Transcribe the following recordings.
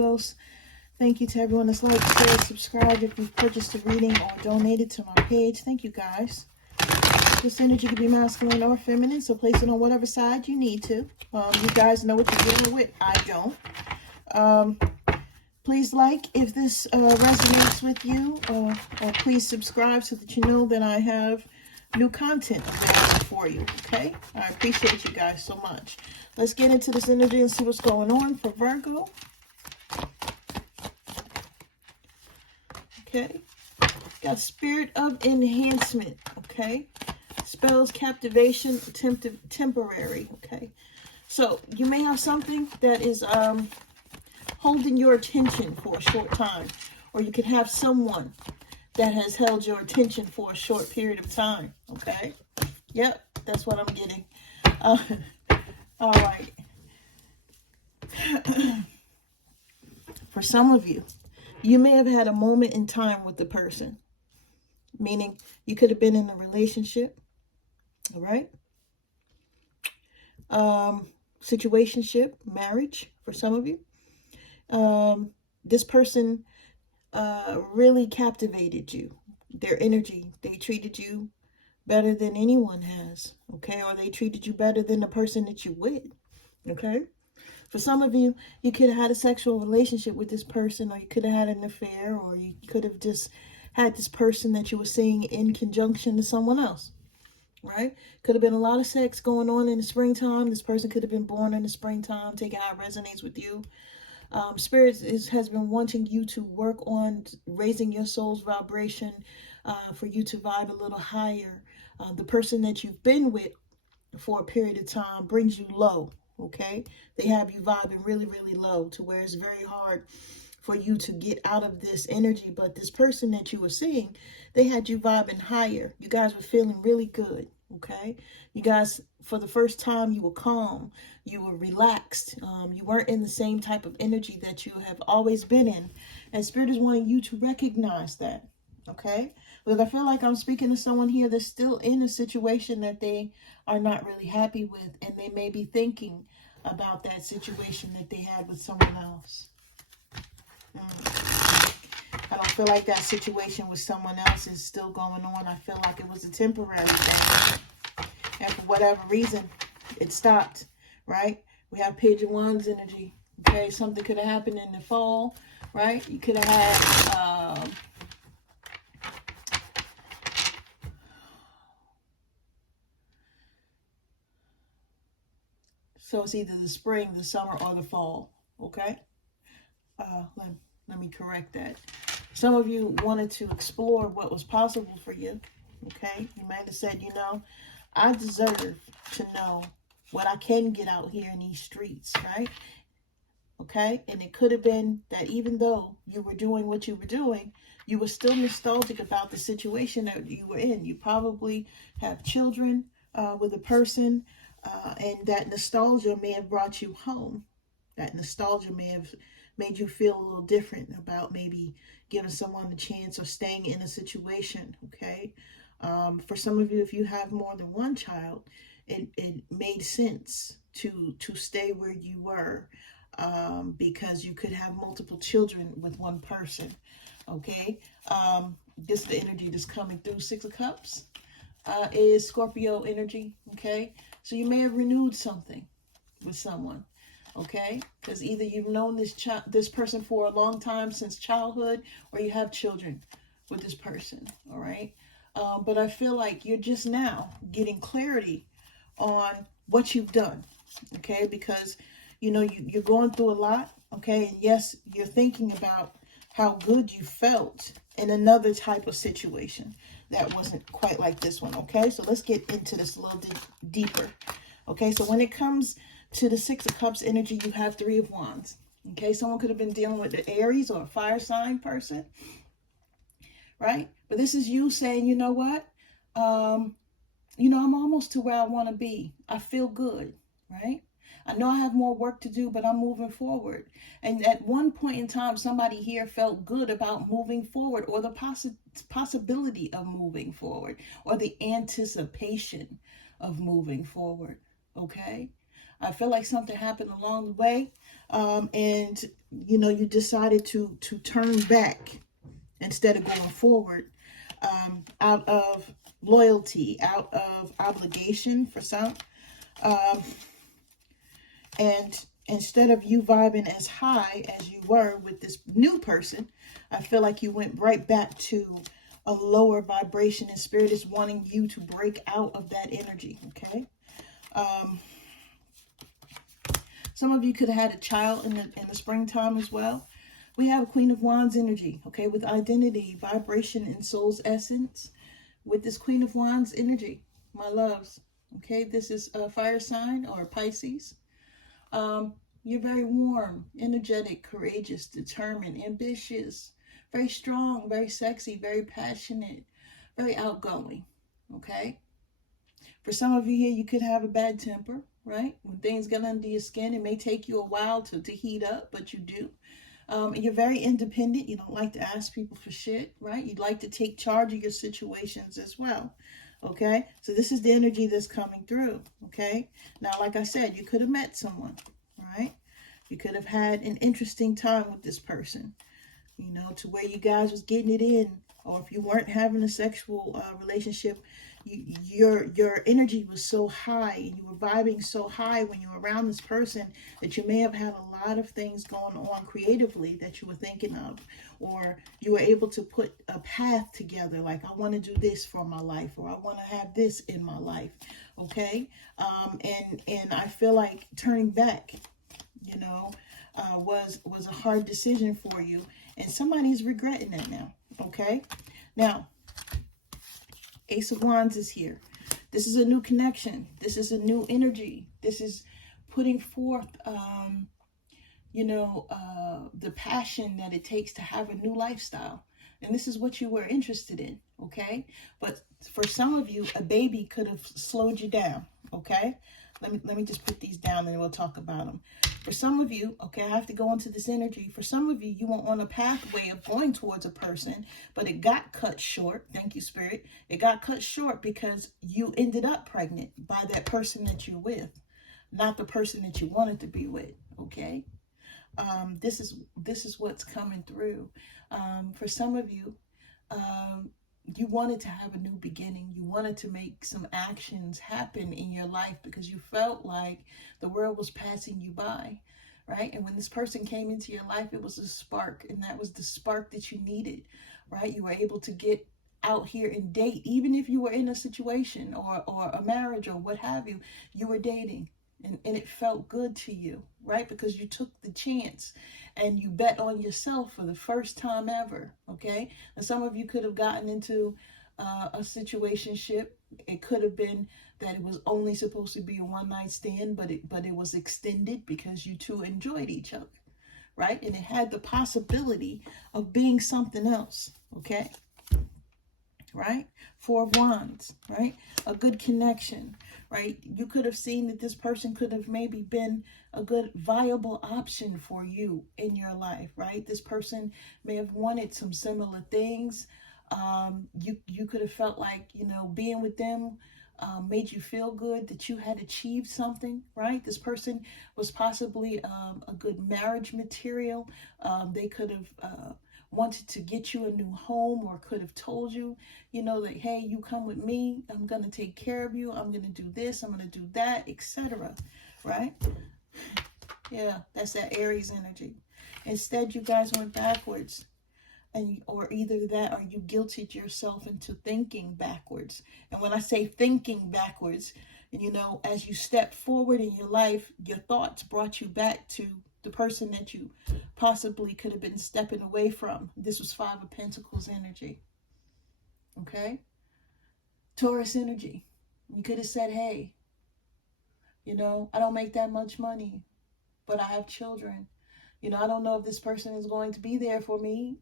Virgos. Thank you to everyone that's liked, shared, subscribed. If you've purchased a reading or donated to my page, thank you guys. This energy can be masculine or feminine, so place it on whatever side you need to. You guys know what you're dealing with. I don't. Please like if this resonates with you, or please subscribe so that you know that I have new content available for you, okay? I appreciate you guys so much. Let's get into this energy and see what's going on for Virgo. Okay. Got spirit of enhancement, okay? Spells captivation, temporary, okay? So you may have something that is holding your attention for a short time, or you could have someone that has held your attention for a short period of time, okay? Yep, that's what I'm getting. All right. For some of you, you may have had a moment in time with the person, meaning you could have been in a relationship, all right? Situationship, marriage, for some of you. This person really captivated you. Their energy, they treated you better than anyone has, okay? Or they treated you better than the person that you with, okay? For some of you, you could have had a sexual relationship with this person, or you could have had an affair, or you could have just had this person that you were seeing in conjunction to someone else, right? Could have been a lot of sex going on in the springtime. This person could have been born in the springtime. Take it how it resonates with you. Spirit has been wanting you to work on raising your soul's vibration, for you to vibe a little higher. The person that you've been with for a period of time brings you low, okay? They have you vibing really, really low to where it's very hard for you to get out of this energy. But this person that you were seeing, they had you vibing higher. You guys were feeling really good, okay? You guys, for the first time, you were calm. You were relaxed. You weren't in the same type of energy that you have always been in. And Spirit is wanting you to recognize that, okay? Because I feel like I'm speaking to someone here that's still in a situation that they are not really happy with. And they may be thinking about that situation that they had with someone else. I don't feel like that situation with someone else is still going on. I feel like it was a temporary thing. And for whatever reason, it stopped, right? We have Page of Wands energy, okay? Something could have happened in the fall, right? You could have had... so it's either the spring, the summer, or the fall, okay? Let me correct that. Some of you wanted to explore what was possible for you, okay? You might have said, you know, I deserve to know what I can get out here in these streets, right? Okay? And it could have been that even though you were doing what you were doing, you were still nostalgic about the situation that you were in. You probably have children with a person, and that nostalgia may have brought you home. That nostalgia may have made you feel a little different about maybe giving someone a chance or staying in a situation, okay? For some of you, if you have more than one child, it made sense to stay where you were, because you could have multiple children with one person, okay? This is the energy that's coming through. Six of Cups is Scorpio energy, okay? So you may have renewed something with someone, okay? Because either you've known this person for a long time, since childhood, or you have children with this person, all right? But I feel like you're just now getting clarity on what you've done, okay? Because, you know, you're going through a lot, okay? And yes, you're thinking about how good you felt in another type of situation that wasn't quite like this one, okay? So let's get into this a little deeper, okay? So when it comes to the Six of Cups energy, you have Three of Wands, okay? Someone could have been dealing with the Aries or a fire sign person, right? But this is you saying, you know what? You know, I'm almost to where I want to be. I feel good, right? I know I have more work to do, but I'm moving forward. And at one point in time, somebody here felt good about moving forward, or the possibility of moving forward, or the anticipation of moving forward, okay? I feel like something happened along the way. And you decided to turn back instead of going forward, out of loyalty, out of obligation for some. Um, and instead of you vibing as high as you were with this new person, I feel like you went right back to a lower vibration, and spirit is wanting you to break out of that energy. Okay. Some of you could have had a child in the springtime as well. We have Queen of Wands energy, okay, with identity, vibration, and soul's essence. With this Queen of Wands energy, my loves, okay, this is a fire sign or Pisces. You're very warm, energetic, courageous, determined, ambitious, very strong, very sexy, very passionate, very outgoing, okay? For some of you here, you could have a bad temper, right? When things get under your skin, it may take you a while to heat up, but you do. You're very independent. You don't like to ask people for shit, right? You'd like to take charge of your situations as well, okay? So this is the energy that's coming through, okay? Now, like I said, you could have met someone, right? You could have had an interesting time with this person, to where you guys was getting it in. Or if you weren't having a sexual relationship, your energy was so high and you were vibing so high when you were around this person that you may have had a lot of things going on creatively that you were thinking of, or you were able to put a path together, like I want to do this for my life, or I want to have this in my life, okay? And I feel like turning back, was a hard decision for you, and somebody's regretting it now, okay? Now, Ace of Wands is here. This is a new connection. This is a new energy. This is putting forth, the passion that it takes to have a new lifestyle. And this is what you were interested in, okay? But for some of you, a baby could have slowed you down, okay? Let me just put these down and we'll talk about them. For some of you, okay, I have to go into this energy. For some of you, you were on a pathway of going towards a person, but it got cut short. Thank you, Spirit. It got cut short because you ended up pregnant by that person that you're with, not the person that you wanted to be with, okay? This is what's coming through. For some of you, you wanted to have a new beginning. You wanted to make some actions happen in your life because you felt like the world was passing you by, right? And when this person came into your life, it was a spark, and that was the spark that you needed, right? You were able to get out here and date, even if you were in a situation or a marriage or what have you, you were dating. And it felt good to you, right? Because you took the chance and you bet on yourself for the first time ever, okay? And some of you could have gotten into a situationship. It could have been that it was only supposed to be a one-night stand, but it was extended because you two enjoyed each other, right? And it had the possibility of being something else, okay? Right? Four of Wands, right? A good connection, right? You could have seen that this person could have maybe been a good viable option for you in your life, right? This person may have wanted some similar things. You could have felt like, being with them made you feel good, that you had achieved something, right? This person was possibly a good marriage material. They could have wanted to get you a new home, or could have told you, that, hey, you come with me, I'm going to take care of you, I'm going to do this, I'm going to do that, etc. Right? Yeah, that's that Aries energy. Instead, you guys went backwards, or either that or you guilted yourself into thinking backwards. And when I say thinking backwards, as you step forward in your life, your thoughts brought you back to the person that you possibly could have been stepping away from. This was Five of Pentacles energy. Okay? Taurus energy. You could have said, hey, I don't make that much money, but I have children. I don't know if this person is going to be there for me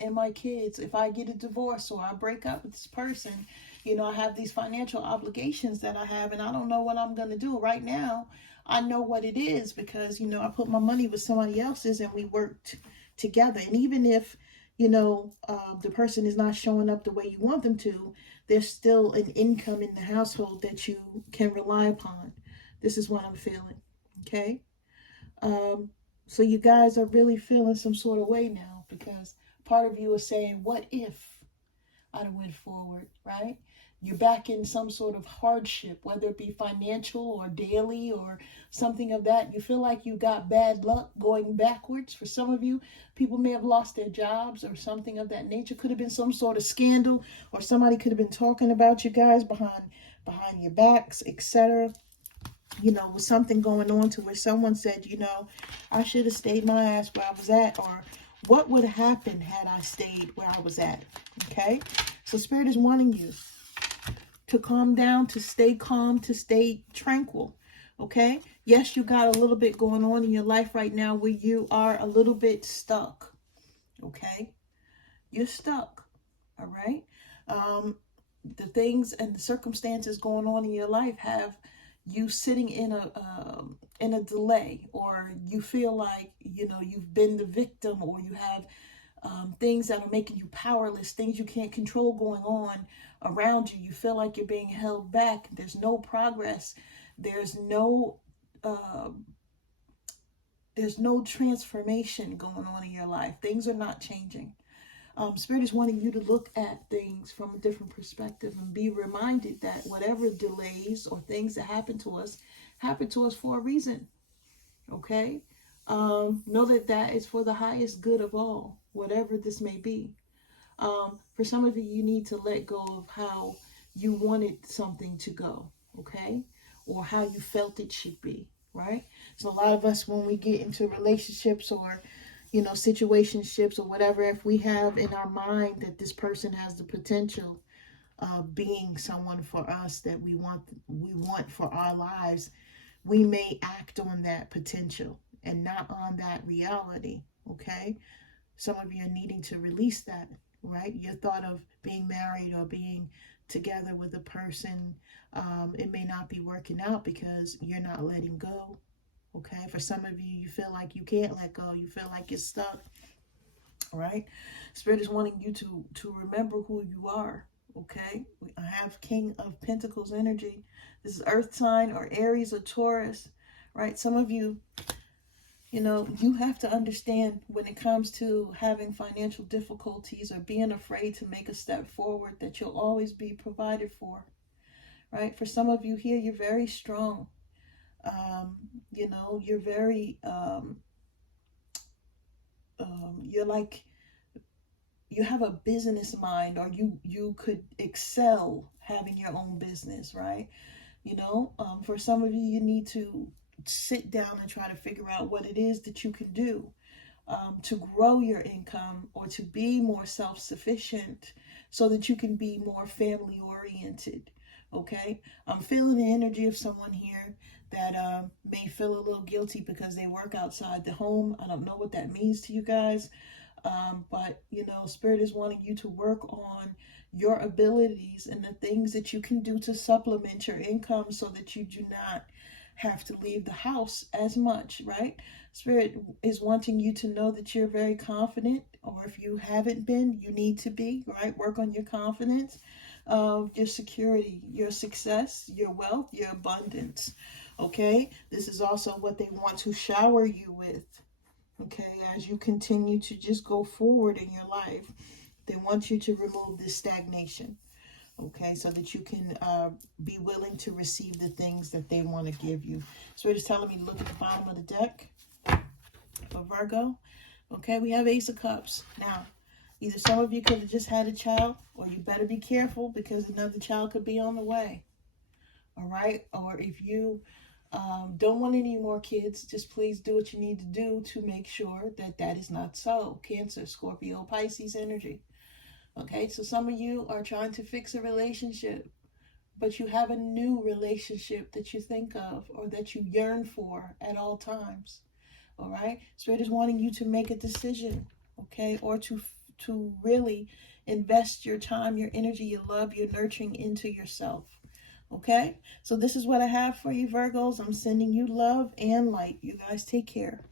and my kids. If I get a divorce or I break up with this person, I have these financial obligations that I have, and I don't know what I'm going to do right now. I know what it is because, I put my money with somebody else's and we worked together. And even if, the person is not showing up the way you want them to, there's still an income in the household that you can rely upon. This is what I'm feeling. Okay. So you guys are really feeling some sort of way now, because part of you is saying, what if I'd have went forward, right? You're back in some sort of hardship, whether it be financial or daily or something of that. You feel like you got bad luck going backwards. For some of you, people may have lost their jobs or something of that nature. Could have been some sort of scandal, or somebody could have been talking about you guys behind your backs, etc. With something going on to where someone said, I should have stayed my ass where I was at, or what would have happened had I stayed where I was at. Okay? So Spirit is wanting you to calm down, to stay calm, to stay tranquil. Okay? Yes, you got a little bit going on in your life right now where you are a little bit stuck. Okay? You're stuck. All right? The things and the circumstances going on in your life have you sitting in a delay, or you feel like you've been the victim, or you have things that are making you powerless, things you can't control going on around you. You feel like you're being held back. There's no progress. There's no transformation going on in your life. Things are not changing. Spirit is wanting you to look at things from a different perspective and be reminded that whatever delays or things that happen to us for a reason. Okay? Know that is for the highest good of all, whatever this may be. For some of you, you need to let go of how you wanted something to go, okay? Or how you felt it should be, right? So a lot of us, when we get into relationships or situationships or whatever, if we have in our mind that this person has the potential of being someone for us that we want for our lives, we may act on that potential and not on that reality. Okay? Some of you are needing to release that, right? Your thought of being married or being together with a person, it may not be working out because you're not letting go. Okay, for some of you, you feel like you can't let go. You feel like you're stuck, right? Spirit is wanting you to remember who you are, okay? I have King of Pentacles energy. This is Earth sign or Aries or Taurus, right? Some of you, you have to understand when it comes to having financial difficulties or being afraid to make a step forward that you'll always be provided for, right? For some of you here, you're very strong. You're very, you're like, you have a business mind, or you could excel having your own business, right? For some of you, you need to sit down and try to figure out what it is that you can do to grow your income or to be more self-sufficient so that you can be more family oriented. Okay, I'm feeling the energy of someone here that may feel a little guilty because they work outside the home. I don't know what that means to you guys, but Spirit is wanting you to work on your abilities and the things that you can do to supplement your income so that you do not have to leave the house as much, right? Spirit is wanting you to know that you're very confident, or if you haven't been, you need to be, right? Work on your confidence, your security, your success, your wealth, your abundance, okay? This is also what they want to shower you with, okay? As you continue to just go forward in your life, they want you to remove this stagnation, okay, so that you can be willing to receive the things that they want to give you. Spirit is telling me to look at the bottom of the deck for Virgo. Okay, we have Ace of Cups. Now, either some of you could have just had a child, or you better be careful because another child could be on the way. All right, or if you don't want any more kids, just please do what you need to do to make sure that that is not so. Cancer, Scorpio, Pisces energy. Okay, so some of you are trying to fix a relationship, but you have a new relationship that you think of or that you yearn for at all times. All right, Spirit is wanting you to make a decision, okay, or to really invest your time, your energy, your love, your nurturing into yourself. Okay, so this is what I have for you, Virgos. I'm sending you love and light. You guys take care.